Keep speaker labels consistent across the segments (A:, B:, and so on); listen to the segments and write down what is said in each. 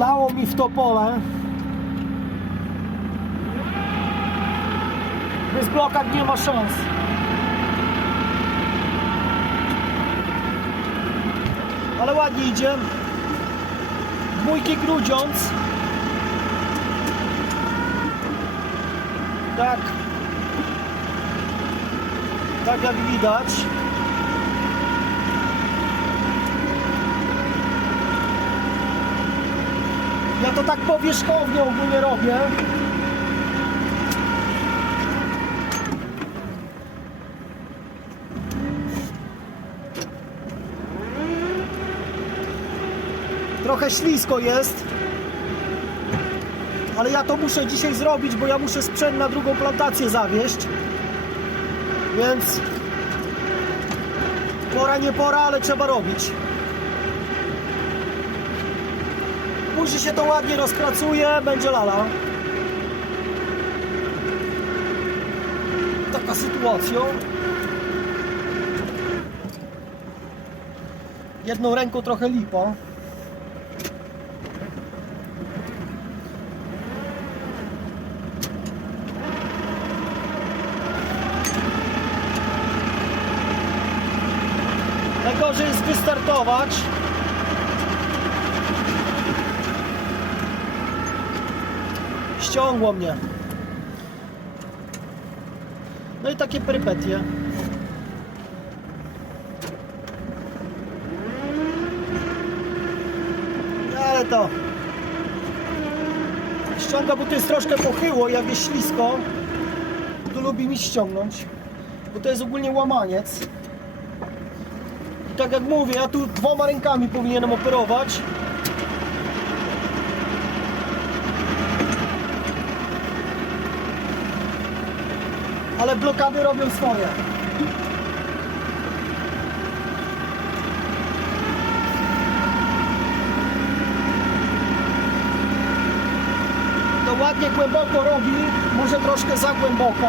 A: Lało mi w to pole. Bez blokad nie ma szans. Ale ładnie idzie. Dwójki grudziąc. Tak. Tak jak widać. Ja to tak powierzchownie ogólnie robię. Trochę ślisko jest. Ale ja to muszę dzisiaj zrobić, bo ja muszę sprzęt na drugą plantację zawieźć. Więc pora nie pora, ale trzeba robić. Później się to ładnie rozpracuje, będzie lala. Taka sytuacja. Jedną ręką trochę lipa. Najgorzej jest wystartować. Ściągło mnie. No i takie perypetie. No Ale to ściąga, bo to jest troszkę pochyło, jak jest ślisko, to lubi mi ściągnąć, bo to jest ogólnie łamaniec. I tak jak mówię, ja tu dwoma rękami powinienem operować. Ale blokady robią swoje. To ładnie głęboko robi, może troszkę za głęboko.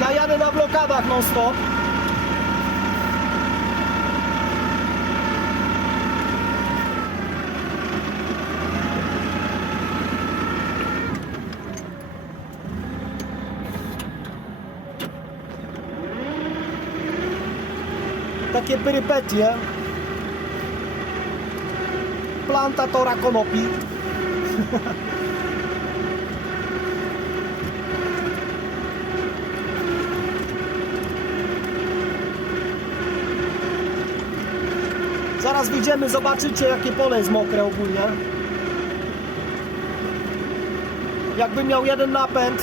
A: Ja jadę na blokadach non stop. Takie perypetie. Plantatora konopi. Zaraz wyjdziemy, zobaczycie jakie pole jest mokre ogólnie. Jakbym miał jeden napęd,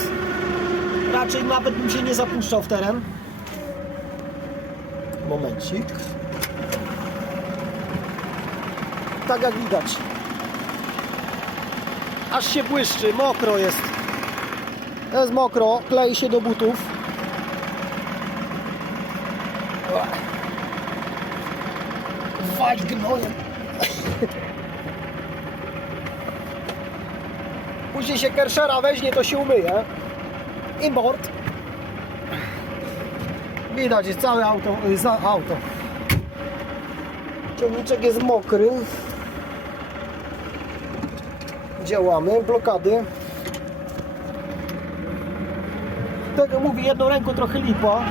A: raczej nawet bym się nie zapuszczał w teren. Momencik. Tak jak widać. Aż się błyszczy, mokro jest. Jest mokro, klei się do butów. Waj gnojem. Później się kerszera weźmie, to się umyje. Import. Widać, jest całe auto, za auto. Ciągniczek jest mokry. Działamy, blokady. Jak mówię, jedną ręką trochę lipa.